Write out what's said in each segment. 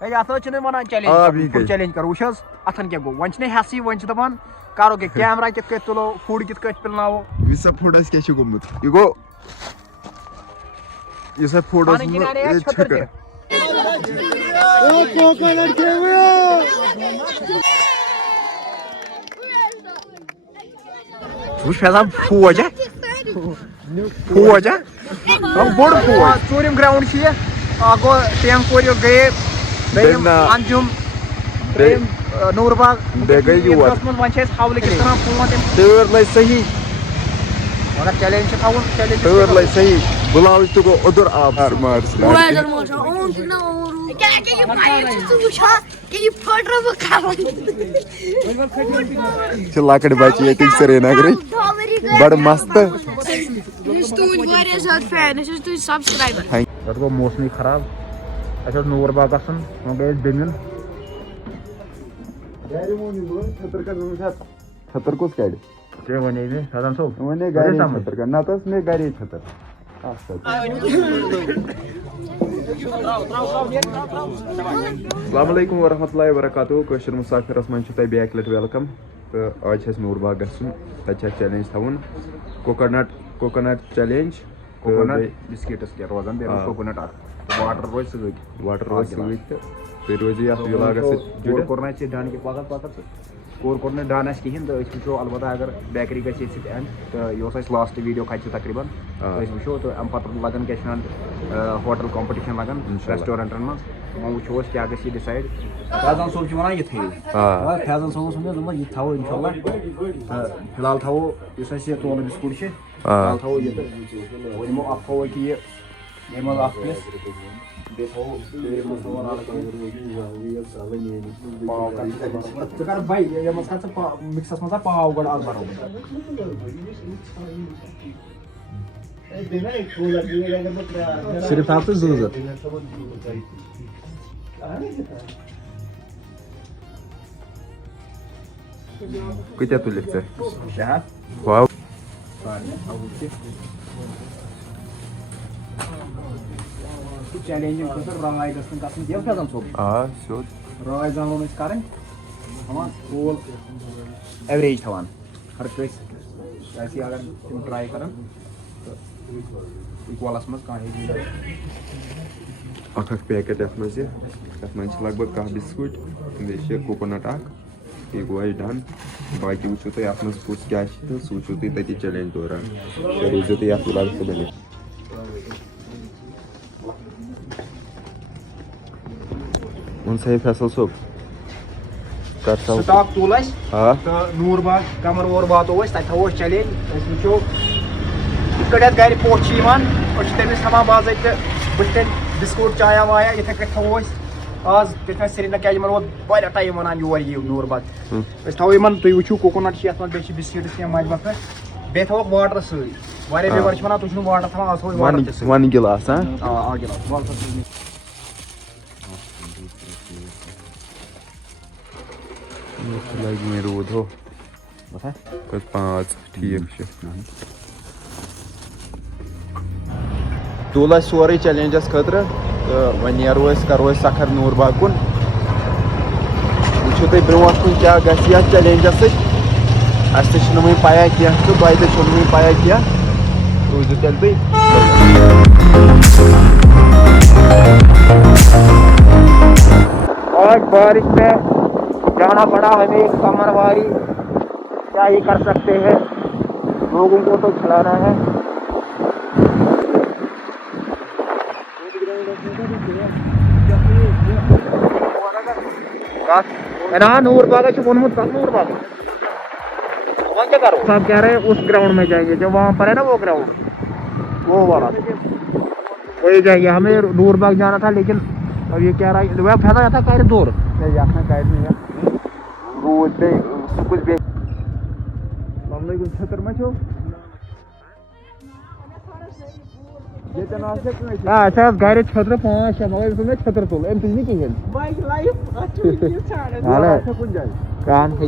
One challenge करो वो अथन क्या गो वन हेसी वन दपान करो क्या कैमरा कित तुलो फूड कित पिलनावो फोटोस क्या गोमुत ये गो ये फोटोस फौज बोड़ फौज चूरिम ग्राउंड गो टेंकोर गए अंजुम नूरबाग वन हवल किस तरह फोन लग सही मगर चैलेंज थवन चैलेंज लग सही बुलाव तो गो उधर आप मार लकट बच्चे ये श्रीनगर बड़ मस्त गो मौसमी खराब अच्छा नूरबाग गसन गए बेमिन छतर कुछ कड़ वे फैजान सोब वे गाड़ी छतर का ना मे गाड़ी छतर अस्सलामुअलैकुम वरहमतुल्लाहि वबरकातुहू कशर मुसाफिरस मन बैक लट वेलकम तो आज नूरबाग गसन तक चैलेंज थवन कोकोनट चैलेंज कोकोनट बिस्किट्स क्या रोजान कोकोनट वाटर रोज सही रोज ये व्लॉगस कोरना दान के पकड़ और कोर दान कहें तो वो अलबत् अगर बेकरी गई एंड तो यह लास्ट वीडियो खत तकरीबन वो तो अम पे लगन क्या होटल कॉम्पिटिशन लगन रेस्टोरेंटन मं वो क्या डिसाइड फैजान सोब वन ये फैजान सोबन ये थो इंशाल्लाह फिलहाल थो तोल बिस्कुट फिलहाल थो वो दिमो थो कि मिक्सस मजा पाव गड आज बराबर सिर्फ था तो जरूरत कत्या तुलिक वाव चैलेंज राय गसन सोब राय जान कर गोल एवरेज थवान हर कैसे अगर तुम ट्राई कर इक्वलस मज पैकेट अत लगभग कह बिस्कुट बे कोकोनट यह गो डन बाकी वो तुम अत कुछ क्या सह वो तुम चैलेंज दौरान रोजो तुम अत व्लॉग बने सही फैसल सोब स्टॉक तुल तो नूरबाग कमर और वातो थो चैलेंज वो इत गर पोट तमिस हमा बाज़ा बुन बिस्कुट चाया वाया इथे कट थो आज पे श्रीनगर क्या वाया टाइम वन योर ये नूरबाग थो तुम वो कोकोनट बे बिस्किट्स क्या मजबा पे बे थो वाटर सही बेवर वन तुम वाटर थो वन गिलास लग में रोद हो 5 ठीक तुल सोरे चैलेंजस खतर तो वन नो करो सखर नूरबाग कुन वो तुम ब्रो कुन क्या गह चैलेंजस वही पाया क्या तो तह तो पाया क्या रोजो तेल आज बारिश में जाना पड़ा हमें कमरवारी क्या ही कर सकते हैं लोगों को तो खिलाना है ना नूरबाग वोनमुत नूरबाग क्या करो सब कह रहे हैं उस ग्राउंड में जाएंगे जो वहाँ पर है ना वो ग्राउंड वो वाला वही जाएंगे हमें नूरबाग जाना था लेकिन अब ये कह रहा है वह फैदा था कैर दूर नहीं रोज पे कुछ भी छतर मा अच्छा गर छतर 5-6 मगर छतर तुल अम तुज कहें कान हे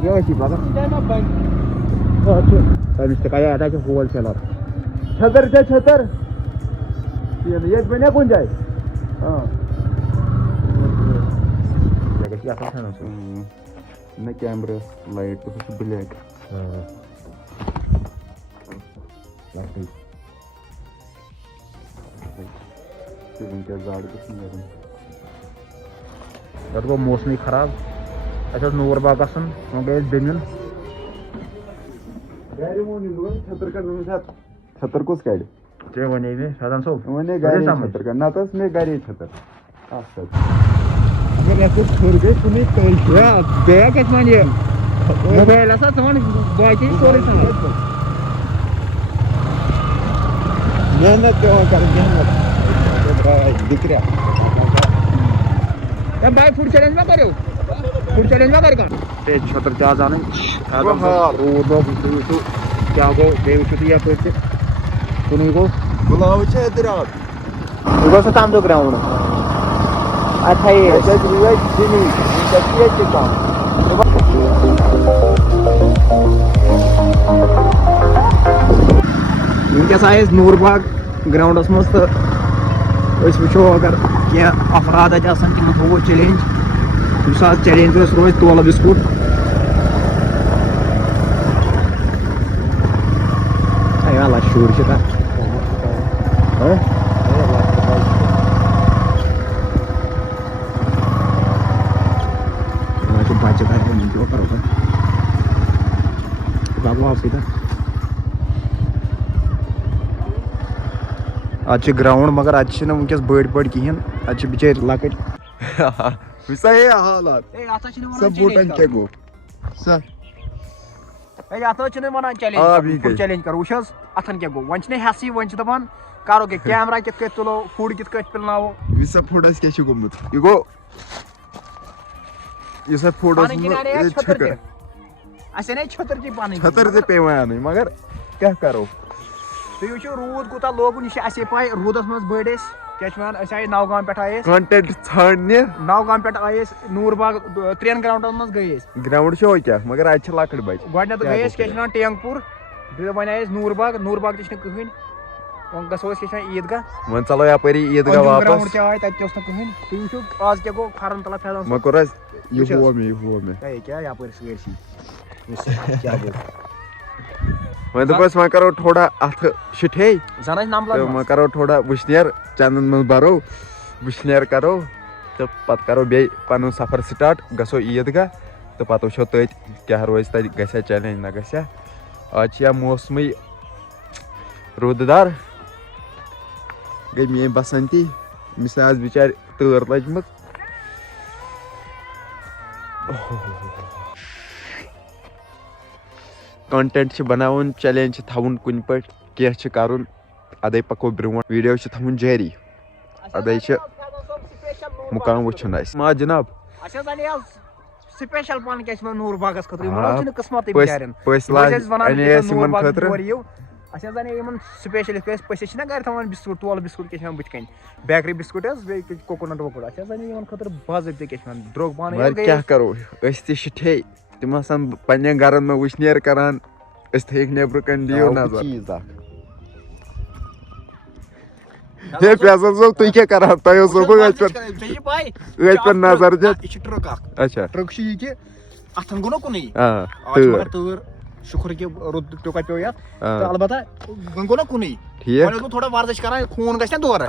पगह होल सेलर छतर ये बने कुन जाए यह ना कैमरा लाइट तो ब्लैक गो मौसमी खराब अच्छा नूर बाग गए बेमिन छतर कुछ कड़ चे वन मे शादान सोब वे गर छतर का ना मे गर छतर बैग वन ये मोबाइल बाकी सोरे मेहनत कर मेहनत दिख रहा भाई फूड चैलेंज में करो फूड चैलेंज में कर छतर क्या जान क्या गो बे ये कुन गो गुलाब गो तम दो ग्राउंड वनकस आये नूर बाग ग्राउंडस मज तो वो अगर क्या अफराद तम थो चैलेंज चैलेंज रोज तोला बिस्कुट अल्लाह शूर बच्चे करो बाबू आज ग्राउंड मगर आज वनकस बड़ बड़ कहें आज बिचार लकट हालात सब बूटन क्या गो चैलेंज कर वो अथन क्या गो वन हेसी वन दपान करो क्या कैमरा कित तुलो फूड कित पिलनावो फोटोस क्या गोमुत यह गो इस फोटोस छतर छतर पे मगर क्या करो तुम वो रूद कूत लोगुन यह पाई रूदस मज बड़ क्या आए नौगाम पे आए कंटेंट छाड़ने नौगाम पे आए नूर बाग 3 ग्राउंडन मज गए ग्राउंड क्या मगर आज लकट बच्चे गए क्या टेंगपुर वन आए नूर बाग तहन कहें गो क्या ईदगाह वन चलो यपरी ईदगाह वापस आए तक कहें तुम वो आज क्या गो खरन तला फैजान क्या यपरी क्या गो वन दोपस वन करो थोड़ा अथ शिठे वन करो थोड़ा वुशनेर चंदन मज बरो वुशनेर करो तो पत करो बे पन सफर स्टार्ट गसो ईदगाह तो पत वो तथ क्या रोज तक गसा चैलेंज ना गसा आज मौसम रूददार गई मे बसंती मिस आज बिचार तर लजम कंटेंट बनावन चैलेंज थवन कुन पे क्या करुन अदे पको ब्रोह वीडियो थवन जारी अदे मुकाम वुचन मा जनाब स्पेशल पान क्या नूर बागस किस्मत स्पेशल पस ना गर थवान बिस्कुट तोल बिस्कुट क्या बुत कन बेकरी बिस्कुट कोकोनट वोकोनट खतर बाज़ाब्ते क्या द्रोग पान क्या करो शिठे तम पे गरन में वुशनेर करान नबर कन दियो नजर फैसल साहब तुम क्या कर नजर अच्छा ट्रक अथन गो ना कुन शुक्र कि रुद टोका पे अलबत्ता गो ना कुन थोड़ा वर्जिश कर खून गो दौर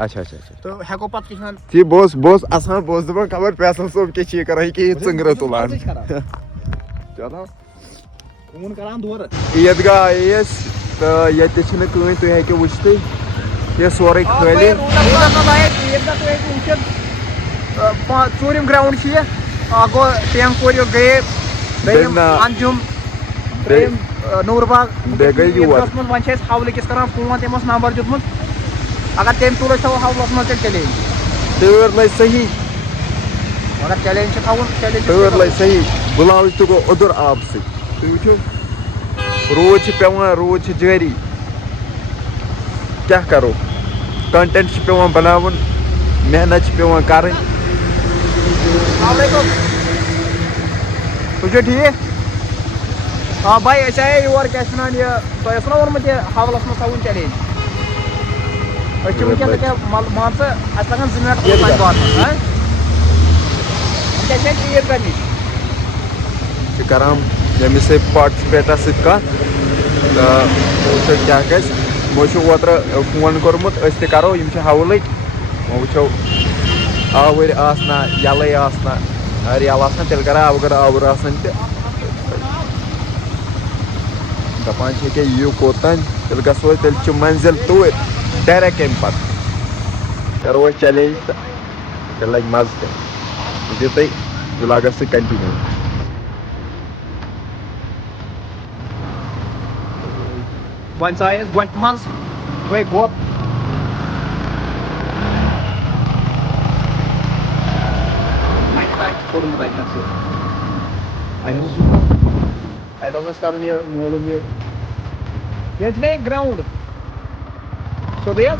तो हेको पे बोस असान बोस दपान खबर फैसल साहब क्या कर चंगर तुलान चलो खून करान दौर ईदगाह आयस तो ये तुम हेको वुचत ये सोरे खाली चूरिम ग्राउंड गो टेंगपुर गए अंजुम नूर बाग वन हवलकिस कर फोन तमस नंबर दितमुत अगर तम तुल हवलस मज चैलेंज तर लग सही मगर चैलेंज तर लग सही गुलाब तो गो उदर आब सो रोज रोज जारी क्या करो कंटेंट पे बनावन मेहनत पे कर ठीक हाँ भाई आए योर क्या तुम वोनमुत हवलस मज थवन चैलेंज वन क्या मान लगन 2 मिनट कराम यमिस पार्टिसिपेट क्या क्या गो ओतर फोन कोर्मुत करो हवल वो आवर आसना यल आसना अगर यल आसना तेल करा अगर आवर आसन दपान यू कोतान तेल गो तेल मंजिल तूर डायरेक्ट अम पे करो चैलेंज तो तेल लगे मज दि तुम व्लॉगस से continue one size one month we go ground. So there's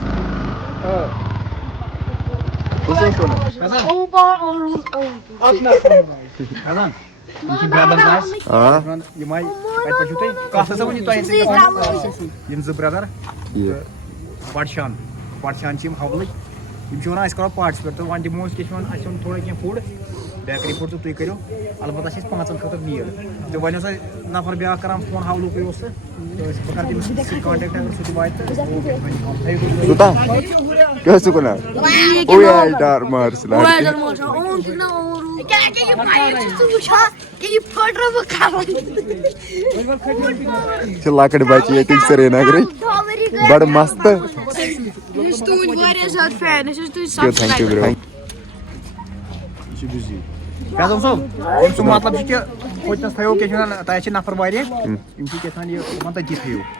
brother Padshan hawli karo participate to one demonstration thoda kya food bakery food tu karo albatta is 5 khatar near to wani sa nafar bya karam phone hawlu ko us to is pakar din contact agar suti baat suta kya sukuna oh yeah dar mars la lakad bachi yetik Srinagar bad mast thank you bro मतलब नफर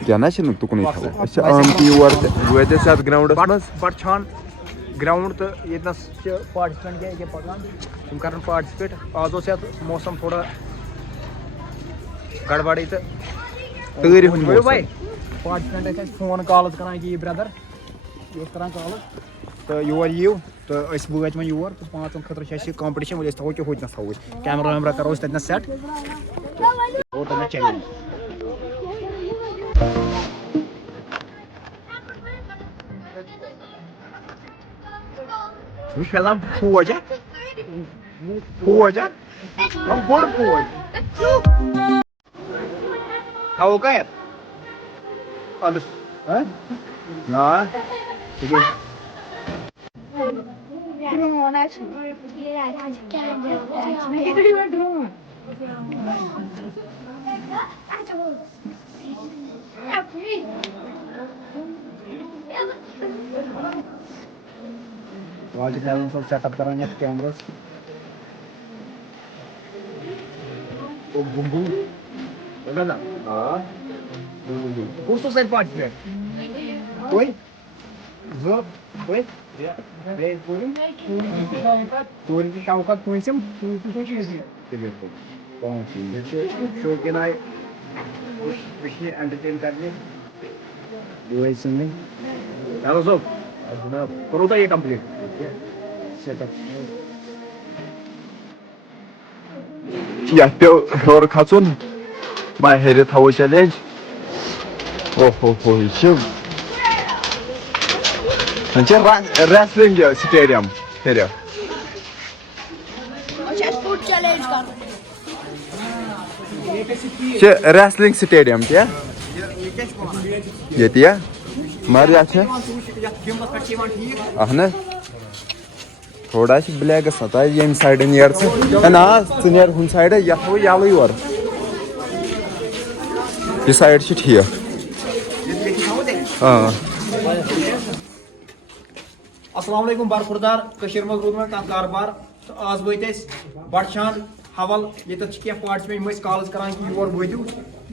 क्या ना तुकुन आमती your वत grounds Pathan ground तो ये participant क्या पकान कर participate आज मौसम थोड़ा गड़बड़ी तो भाई पार्टिसिपेंट फोन कॉल करान कि ब्रदर ये करान कॉल तो योर यू तो वात वो योर तो 5 खतर कॉम्पिटिशन वो थो कि हूतनस थो कैमरा वैमरा करो तथन सेट वो तक challenge Fellam foja. Foja. I'm born foja. How okay? Huh? No. Okay. आज सब सेटअप कराने कैमरास ओ बुम्बू बता ना हां कौन सा साइड पार्ट है कोई जो कोई या बेस बोलिंग कोई की शौकत कोई से शो के ना विषय एंटरटेन करने वो इसमें हेलो सब जनाब करो तो ये कंप्लीट सेटअप या और खाचुन माय हेरे थाव चैलेंज हो शिव अंचे रेसलिंग स्टेडियम हेरे फूड चैलेंज कर ये रेसलिंग स्टेडियम क्या ये क्या मार या अहन थोड़ा ब्लैक गता ये साइड नियर ना नियर हुन साइड ये यल योर यह साइड ठीक अस्सलाम वालेकुम बरखुरदार कशीर मज रोद कारबार तो आज वत बड़शान हवल ये क्या पार्टिसिपेट कॉल करान कि योर वो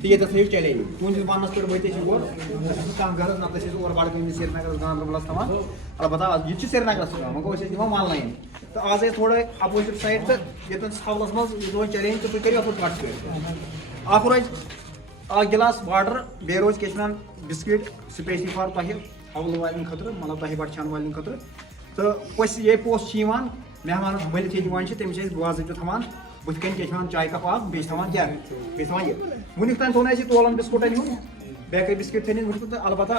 तो ये थो चैलेंज तुंदिस वन पे वत योर कम गरज ना और बड़गम श्रीनगर गांधरबलस तमाम अलबत्ता यह श्रीनगर वो गो वन लाइन तो आज थोड़ा अपोजिट साइड तो ये हवलस मज चैलेंज तो तुम करो पार्टिसिपेट अख रोज गिलास वाटर बे रोज क्या बिस्किट स्पेशली फॉर तुम हवल वाले खतर मतलब तुम बड़शान वाले खतर तो ये पोस्ट मेहमान बलित ये तमिस बाज़ाब्त थवान बुथ कन क्या चाय कप आख बे क्या बे वुनिक तान थो तोलन बिस्कुटन बेकरी बिस्किट थनिस अलबत्ता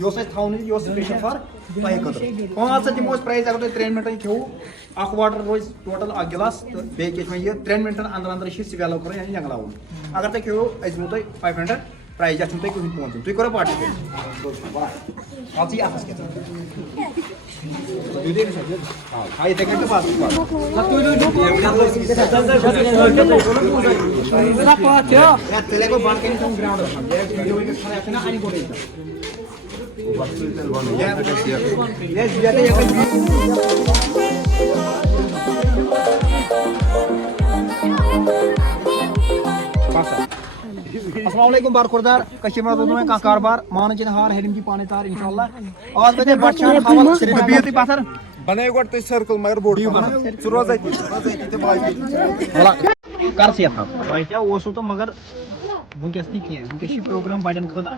यह स्पेशल फॉर तह खतर 5 दिमो प्राइस अगर तुम 3 मिनटन खेव अख वाटर रोज टोटल 1 गिलास तो बे 3 मिनटन अंदर अंदर स्वेलो कर यंगलावन अगर तुम खेव अजमो तुम 500 प्राइस तुम तुम कहीं पहुंचो तुम करो पार्टिसिपेट अस्सलामुअलैकुम बारखुरदार कश्मीर में दोनों में का कारोबार मान जिन हार हेरिम की पाने तार इंशाल्लाह आज बजे बच्चन हवाल सिर्फ बीती पाथर बनाए गोट ते सर्कल मगर बोर्ड रोजाती ते बाकी कर से था भाई क्या ओसो तो मगर वंकस नहीं किए वंकस प्रोग्राम बड़न खदा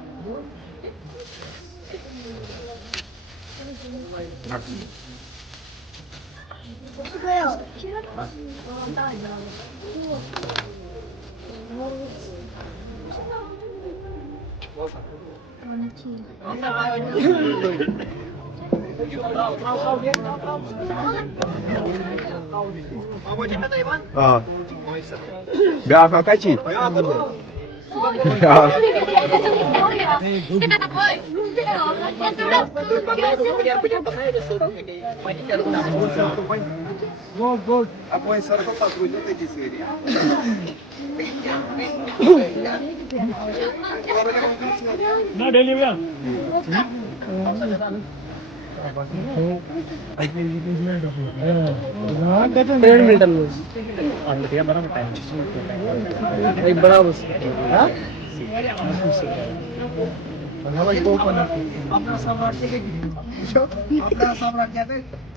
ब्याह का चीज Apoi सर्कल पास हुई तो तेजी से एरिया ना डेली में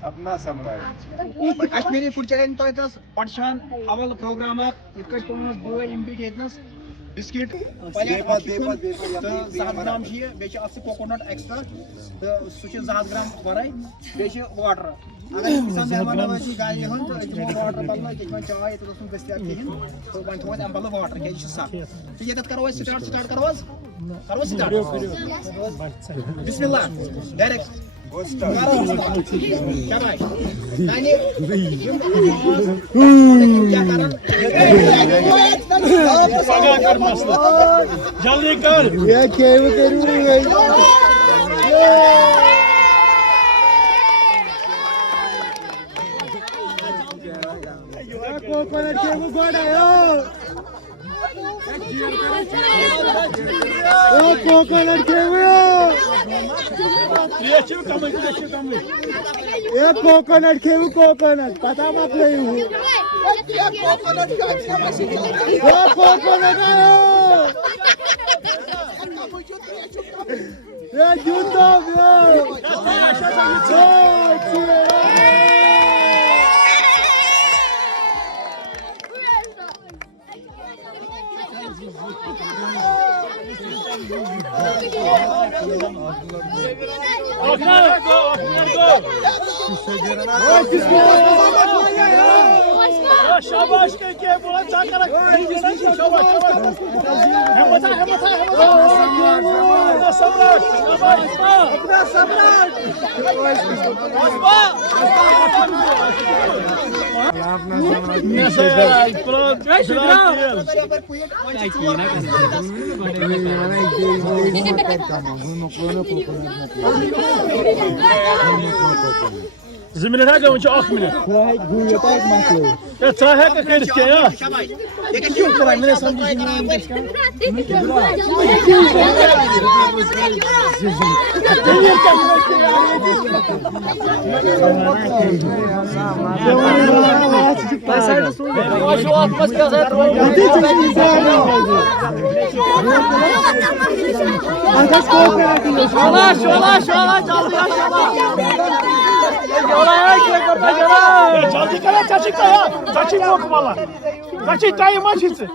अपना सम्राट कश्मीरी फूड चैलेंज तो इतस पटशान अवल प्रोग्राम इतकश पन्नस बोय इम्पीट हेतनस बिस्किट ग्राम बे कोकोनट एक्स्ट्रा तो सह ग्राम वराय बे वाटर अगर इंसान मेहमान गाड़ी हन तो वाटर बदल चाय तो दस्तियाब कहें तो वो थो अम बदल वाटर क्या सख तो ये करो स्टार्ट करो स्टार्ट बिस्मिल्लाह डायरेक्ट जल्दी कर कोकोनट के गोड़ा ओ कोकोनट के ये कोकोनट के कोकोनट पता मत नहीं ये कोकोनट आयो ये जूता शाबाश के बहुत चाकर Zimine ne kadar önce akmine. Ya çay hep kayıt ki ya. Kim kadar ne sanıyorsun? जल्दी करा चाची का चाची को कमाला चाची टाइम आछिছে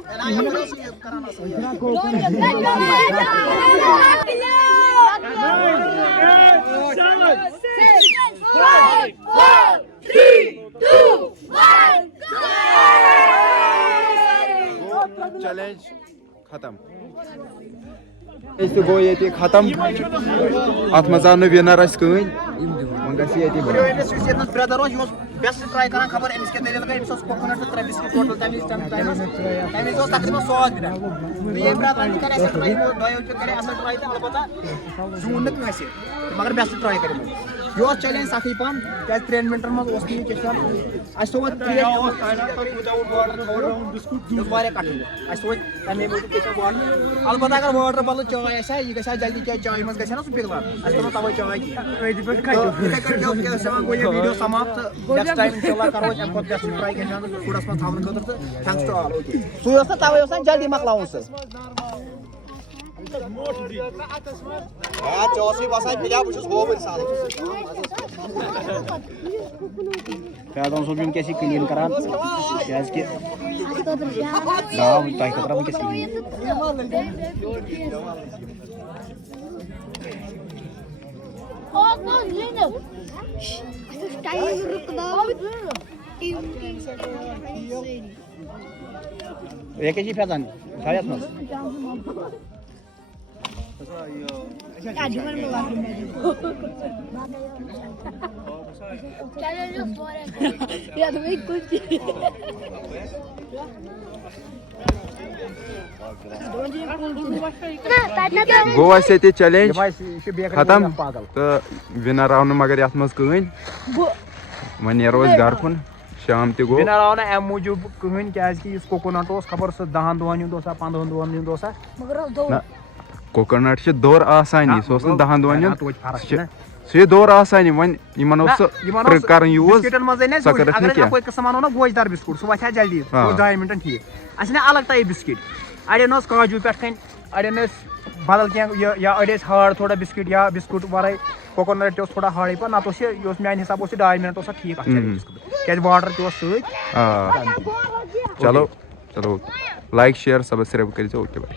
चैलेंज खत्म तो गो ये खत्म अत मज आव विनर कहीं ब्रदर बेस्ट ट्राई कर खबर अमिस क्या दलील गई कोकोनट तो 3 बिस्किट टोटल तमिस तकरीबन 100 मिनट ये ब्रदर कर ऐसा ट्राई दयो करे असल ट्राई तो अलबत्ता जून न कैसे मगर बेस्ट ट्राई कर यो चैलेंज सखी पान क्या 3 मिनटन मज ओस नी केशन अस तो विदाउट वाटर बिस्कुट वारे कठिन अस तो तमे मोटिवेशन वाटर अलबत्ता अगर वाटर बदल चाय आसा ये गसा जल्दी क्या चाय मज गसा ना सु पिघला अस तो तवे चाय की वीडियो समाप्त नेक्स्ट टाइम इंशाल्लाह करो हम को बेस्ट ट्राई केशन फूडस मज थावन खतर थैंक्स टू ऑल ओके तू ओस तवे ओस जल्दी मखलाऊ से चौसी बसा बिजा बुछ हो बन साल फैदन सोजुन कैसी क्लीन करान याज के नाम ताई खतरा में कैसी ओ कौन लेनो टाइम रुक दो ये कैसी फैदन सायस मस या तो एक कुछ गो ये चैलेंज खत्म तो विनर आव मगर ये मज कहीं वो नो घर कुन शाम त गो विनर आव ना एम मूजूब कहीं क्या कोकोनट खबर सह 10 दुहन हूं 15 दुहन हूं कोकोनट दौर आसानी सह 10 दुहन सह दौर आसानी वन कर यूज अगर कोई कस्म वनो ना गोजदार बिस्कुट सह वथा जल्दी 2 मिनटन ठीक अस अलग टाइप बिस्किट अड़न काजू पे अड़न बदल क्या या अड़े हार्ड थोड़ा बिस्किट या बिस्कुट वारे कोकोनट थोड़ा हार्ड पे ना मान हिसाब 2 मिनट ठीक क्या वाटर तक चलो चलो लाइक शेयर सब्सक्राइब कर ओके बाय।